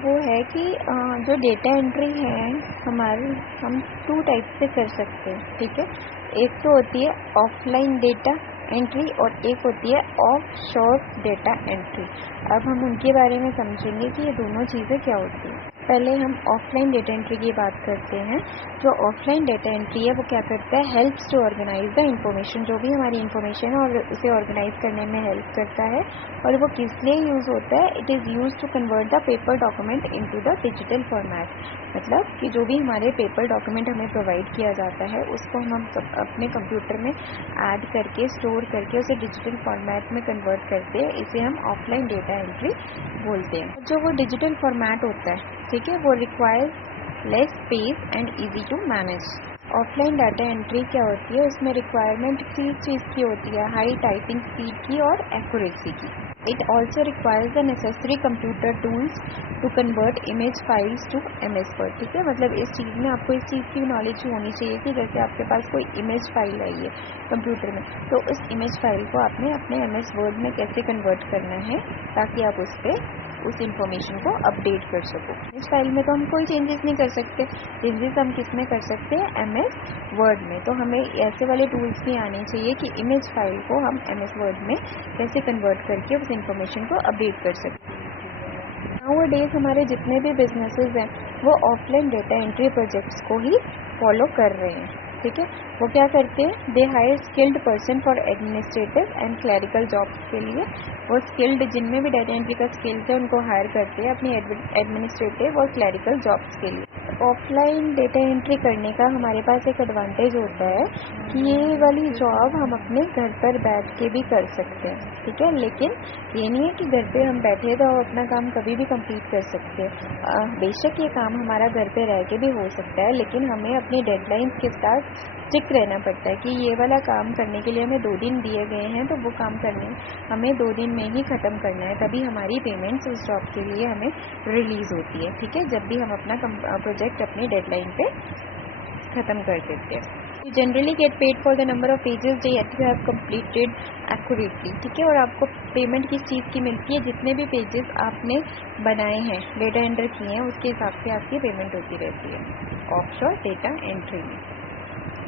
वो है कि जो डेटा एंट्री है हमारी, हम 2 टाइप से कर सकते हैं, ठीक है। एक तो होती है ऑफलाइन डेटा एंट्री और एक होती है ऑफशोर डेटा एंट्री। अब हम उनके बारे में समझेंगे कि ये दोनों चीज़ें क्या होती हैं। पहले हम ऑफलाइन डेटा एंट्री की बात करते हैं। जो ऑफलाइन डेटा एंट्री है वो क्या करता है, helps to organise the information. जो भी हमारी इंफॉर्मेशन है और उसे ऑर्गेनाइज करने में हेल्प करता है। और वो किस लिए यूज़ होता है, it is use to convert the paper document into the digital format. मतलब कि जो भी हमारे पेपर डॉक्यूमेंट हमें प्रोवाइड किया जाता है उसको हम अपने कंप्यूटर में ऐड करके स्टोर करके उसे डिजिटल फॉर्मेट में कन्वर्ट करते हैं। इसे हम ऑफलाइन डेटा एंट्री बोलते हैं। जो वो डिजिटल फॉर्मेट होता है, ठीक है, वो requires less space and easy to manage. Offline data entry क्या होती है, उसमें रिक्वायरमेंट किस चीज़ की होती है, हाई टाइपिंग स्पीड की और एक्यूरेसी की। It also requires the necessary computer tools to convert image files to MS word, ठीक है। मतलब इस चीज़ में आपको इस चीज़ की नॉलेज होनी चाहिए कि जैसे आपके पास कोई इमेज फाइल आई है कंप्यूटर में, तो उस इमेज फाइल को आपने अपने MS वर्ड में कैसे कन्वर्ट करना है ताकि आप उस पर उस इंफॉर्मेशन को अपडेट कर सको। इस फाइल में तो हम कोई चेंजेस नहीं कर सकते, चेंजेस हम किस में कर सकते हैं, MS वर्ड में। तो हमें ऐसे वाले टूल्स भी आने चाहिए कि इमेज फाइल को हम MS वर्ड में कैसे कन्वर्ट करके उस इंफॉर्मेशन को अपडेट कर सकते हैं। नाउअडेज हमारे जितने भी बिजनेसेस हैं वो ऑफलाइन डेटा एंट्री प्रोजेक्ट्स को ही फॉलो कर रहे हैं, ठीक है। वो क्या करते हैं, they hire skilled person for administrative and clerical jobs के लिए। वो स्किल्ड, जिनमें भी डेटा एंट्री का स्किल्स है उनको हायर करते हैं अपनी एडमिनिस्ट्रेटिव और क्लरिकल जॉब्स के लिए। ऑफलाइन डेटा एंट्री करने का हमारे पास एक एडवांटेज होता है कि ये वाली जॉब हम अपने घर पर बैठ के भी कर सकते हैं, ठीक है। लेकिन ये नहीं है कि घर पे हम बैठे तो अपना काम कभी भी कंप्लीट कर सकते हैं। बेशक ये काम हमारा घर पे रह के भी हो सकता है, लेकिन हमें अपनी डेडलाइंस के साथ स्टिक रहना पड़ता है कि ये वाला काम करने के लिए हमें 2 दिन दिए गए हैं, तो वो काम करने हमें 2 दिन में ही ख़त्म करना है, तभी हमारी पेमेंट्स उस जॉब के लिए हमें रिलीज़ होती है, ठीक है। जब भी हम अपना प्रोजेक्ट अपनी डेडलाइन पे ख़त्म कर देते हैं। You generally get paid for the number of pages that you have completed accurately, ठीक है। और आपको पेमेंट किस चीज़ की मिलती है, जितने भी पेजेस आपने बनाए हैं, डेटा एंटर किए हैं, उसके हिसाब से आपकी पेमेंट होती रहती है ऑफशोर डेटा एंट्री में,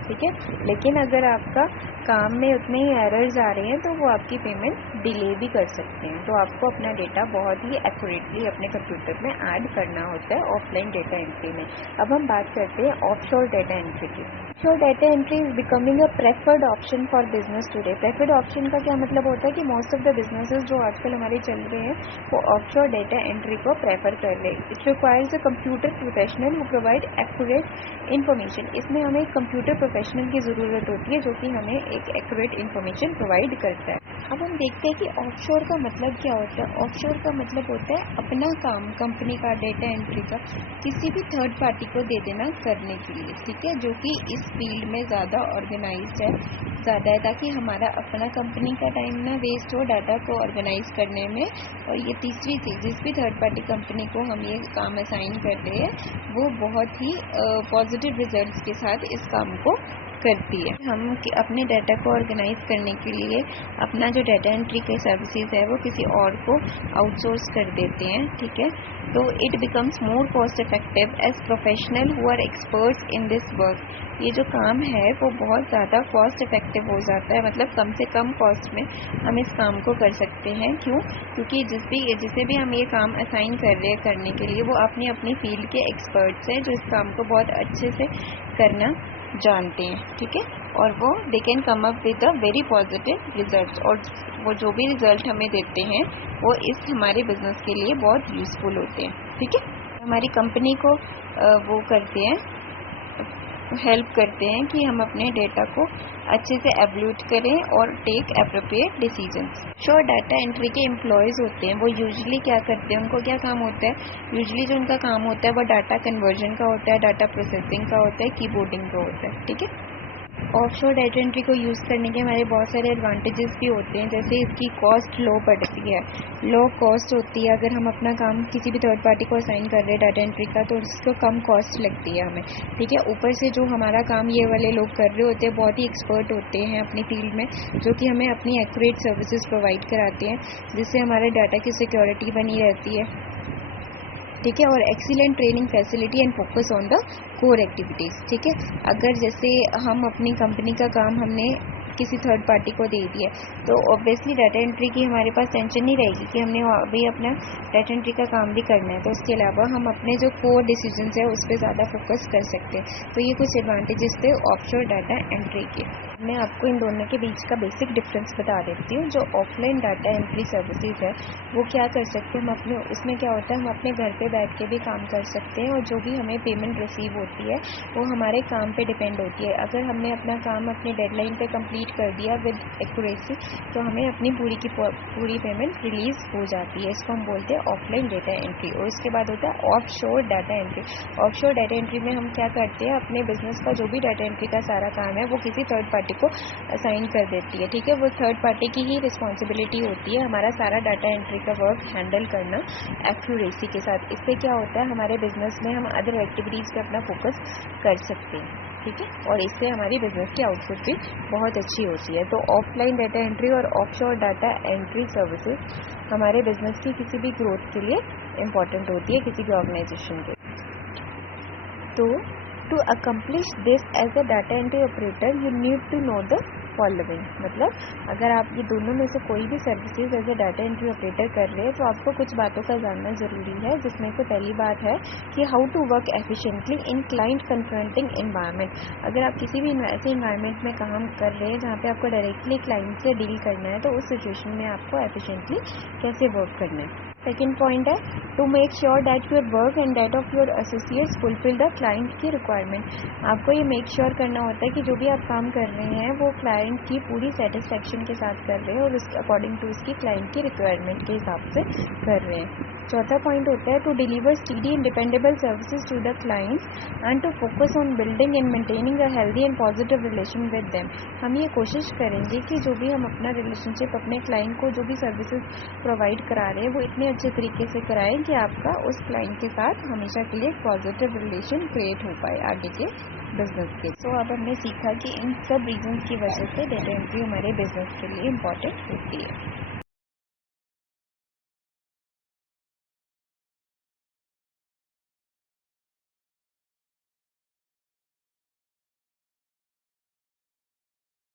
ठीक है। लेकिन अगर आपका काम में उतने ही एरर्स आ रहे हैं तो वो आपकी पेमेंट डिले भी कर सकते हैं। तो आपको अपना डेटा बहुत ही एक्यूरेटली अपने कंप्यूटर में ऐड करना होता है ऑफलाइन डेटा एंट्री में। अब हम बात करते हैं ऑफशोर डेटा एंट्री की। Offshore data entry is becoming a preferred option for business today. Preferred option का क्या मतलब होता है कि मोस्ट ऑफ द बिजनेसेस जो आजकल हमारे चल रहे हैं वो ऑफशोर डेटा एंट्री को प्रेफर कर रहे हैं। It requires a computer professional who provide accurate information. इसमें हमें एक कंप्यूटर प्रोफेशनल की ज़रूरत होती है जो कि हमें एक एक्यूरेट इन्फॉर्मेशन प्रोवाइड करता है। अब हम देखते हैं कि ऑफशोर का मतलब क्या होता है। ऑफशोर का मतलब होता है अपना काम, कंपनी का डेटा एंट्री का किसी भी थर्ड पार्टी को दे देना करने के लिए, ठीक है, जो कि इस फील्ड में ज़्यादा ऑर्गेनाइज्ड है, ज़्यादा है, ताकि हमारा अपना कंपनी का टाइम ना वेस्ट हो डाटा को ऑर्गेनाइज करने में। और ये तीसरी चीज़, जिस भी थर्ड पार्टी कंपनी को हम ये काम असाइन कर रहे हैं वो बहुत ही पॉजिटिव रिजल्ट्स के साथ इस काम को करती है। हम अपने डाटा को ऑर्गेनाइज करने के लिए अपना जो डाटा एंट्री के सर्विसेज है वो किसी और को आउटसोर्स कर देते हैं, ठीक है। तो it becomes more cost effective as professional who are experts in this work. ये जो काम है वो बहुत ज़्यादा कॉस्ट इफेक्टिव हो जाता है, मतलब कम से कम कॉस्ट में हम इस काम को कर सकते हैं। क्यों? क्योंकि जिसे भी हम ये काम असाइन कर रहे हैं करने के लिए वो अपनी अपनी फील्ड के एक्सपर्ट्स हैं जो इस काम को बहुत अच्छे से करना जानते हैं, ठीक है। और वो they can come up with a very positive result, और वो जो भी रिजल्ट हमें देते हैं वो इस हमारे बिजनेस के लिए बहुत यूज़फुल होते हैं, ठीक है। हमारी कंपनी को वो करते हैं, हेल्प करते हैं कि हम अपने डेटा को अच्छे से एवल्यूट करें और take appropriate decisions. Sure data entry के एम्प्लॉयज़ होते हैं वो यूजुअली क्या करते हैं, उनको क्या काम होता है, यूजुअली जो उनका काम होता है वो डाटा कन्वर्जन का होता है, डाटा प्रोसेसिंग का होता है, कीबोर्डिंग का होता है, ठीक है। ऑफशोर डाटा एंट्री को यूज़ करने के हमारे बहुत सारे एडवांटेजेस भी होते हैं, जैसे इसकी कॉस्ट लो पड़ती है, लो कॉस्ट होती है। अगर हम अपना काम किसी भी थर्ड पार्टी को असाइन कर रहे हैं डाटा एंट्री का तो उसको कम कॉस्ट लगती है हमें, ठीक है। ऊपर से जो हमारा काम ये वाले लोग कर रहे होते हैं बहुत ही एक्सपर्ट होते हैं अपनी फील्ड में, जो कि हमें अपनी एक्यूरेट सर्विसेज प्रोवाइड कराते हैं, जिससे हमारे डाटा की सिक्योरिटी बनी रहती है। ठीक है, और excellent training facility and focus on the core activities. ठीक है, अगर जैसे हम अपनी कंपनी का काम हमने किसी थर्ड पार्टी को दे दिया तो ऑब्वियसली डाटा एंट्री की हमारे पास टेंशन नहीं रहेगी कि हमने अभी अपना डाटा एंट्री का काम भी करना है। तो उसके अलावा हम अपने जो कोर डिसीजंस है उस पर ज़्यादा फोकस कर सकते हैं। तो ये कुछ एडवांटेजेस थे ऑफशोर डाटा एंट्री के। मैं आपको इन दोनों के बीच का बेसिक डिफरेंस बता देती हूँ। जो ऑफलाइन डाटा एंट्री सर्विसेज है वो क्या कर सकते हैं, हम अपने उसमें क्या होता है, हम अपने घर पे बैठ के भी काम कर सकते हैं और जो भी हमें पेमेंट रिसीव होती है वो हमारे काम पे डिपेंड होती है। अगर हमने अपना काम अपनी डेडलाइन पे कंप्लीट कर दिया विद एक्यूरेसी तो हमें अपनी पूरी की पूरी पेमेंट रिलीज हो जाती है। इसको हम बोलते हैं ऑफलाइन डाटा एंट्री। और इसके बाद होता है offshore data entry. Offshore data entry में हम क्या करते हैं, अपने बिजनेस का जो भी डाटा एंट्री का सारा काम है वो किसी थर्ड पार्टी को असाइन कर देती है। ठीक है, वो थर्ड पार्टी की ही रिस्पॉन्सिबिलिटी होती है हमारा सारा डाटा एंट्री का वर्क हैंडल करना एक्यूरेसी के साथ। इससे क्या होता है, हमारे बिजनेस में हम अदर एक्टिविटीज़ पे अपना फोकस कर सकते हैं। ठीक है, और इससे हमारी बिजनेस की आउटपुट भी बहुत अच्छी होती है। तो ऑफलाइन डाटा एंट्री और ऑफशोर डाटा एंट्री सर्विसेज हमारे बिजनेस की किसी भी ग्रोथ के लिए इम्पॉर्टेंट होती है, किसी भी ऑर्गेनाइजेशन के। तो to accomplish this as a data entry operator you need to know the following. मतलब अगर आप ये दोनों में से कोई भी services as a data entry operator कर रहे हैं तो आपको कुछ बातों का जानना ज़रूरी है, जिसमें से पहली बात है कि how to work efficiently in client confronting environment. अगर आप किसी भी ऐसे इन्वायरमेंट में काम कर रहे हैं जहाँ पे आपको डायरेक्टली क्लाइंट से डील करना है तो उस सिचुएशन में आपको एफिशिएंटली कैसे वर्क करना है। सेकेंड पॉइंट है to make sure that your work and that of your associates fulfil the client की रिक्वायरमेंट। आपको ये मेक श्योर करना होता है कि जो भी आप काम कर रहे हैं वो क्लाइंट की पूरी सेटिस्फेक्शन के साथ कर रहे हैं और उसके अकॉर्डिंग टू उसकी क्लाइंट की रिक्वायरमेंट के हिसाब से कर रहे हैं। चौथा पॉइंट होता है to deliver steady and dependable services to the clients and to focus on building and maintaining a healthy and positive relation with them. हम ये कोशिश करेंगे कि जो भी हम अपना रिलेशनशिप अपने क्लाइंट को जो भी सर्विसेज प्रोवाइड करा रहे हैं वो इतने अच्छे तरीके से कराएं कि आपका उस क्लाइंट के साथ हमेशा के लिए पॉजिटिव रिलेशन क्रिएट हो पाए आगे के बिजनेस के। सो अब हमने सीखा कि इन सब रीजंस की वजह से डाटा एंट्री हमारे बिजनेस के लिए इम्पॉर्टेंट होती है।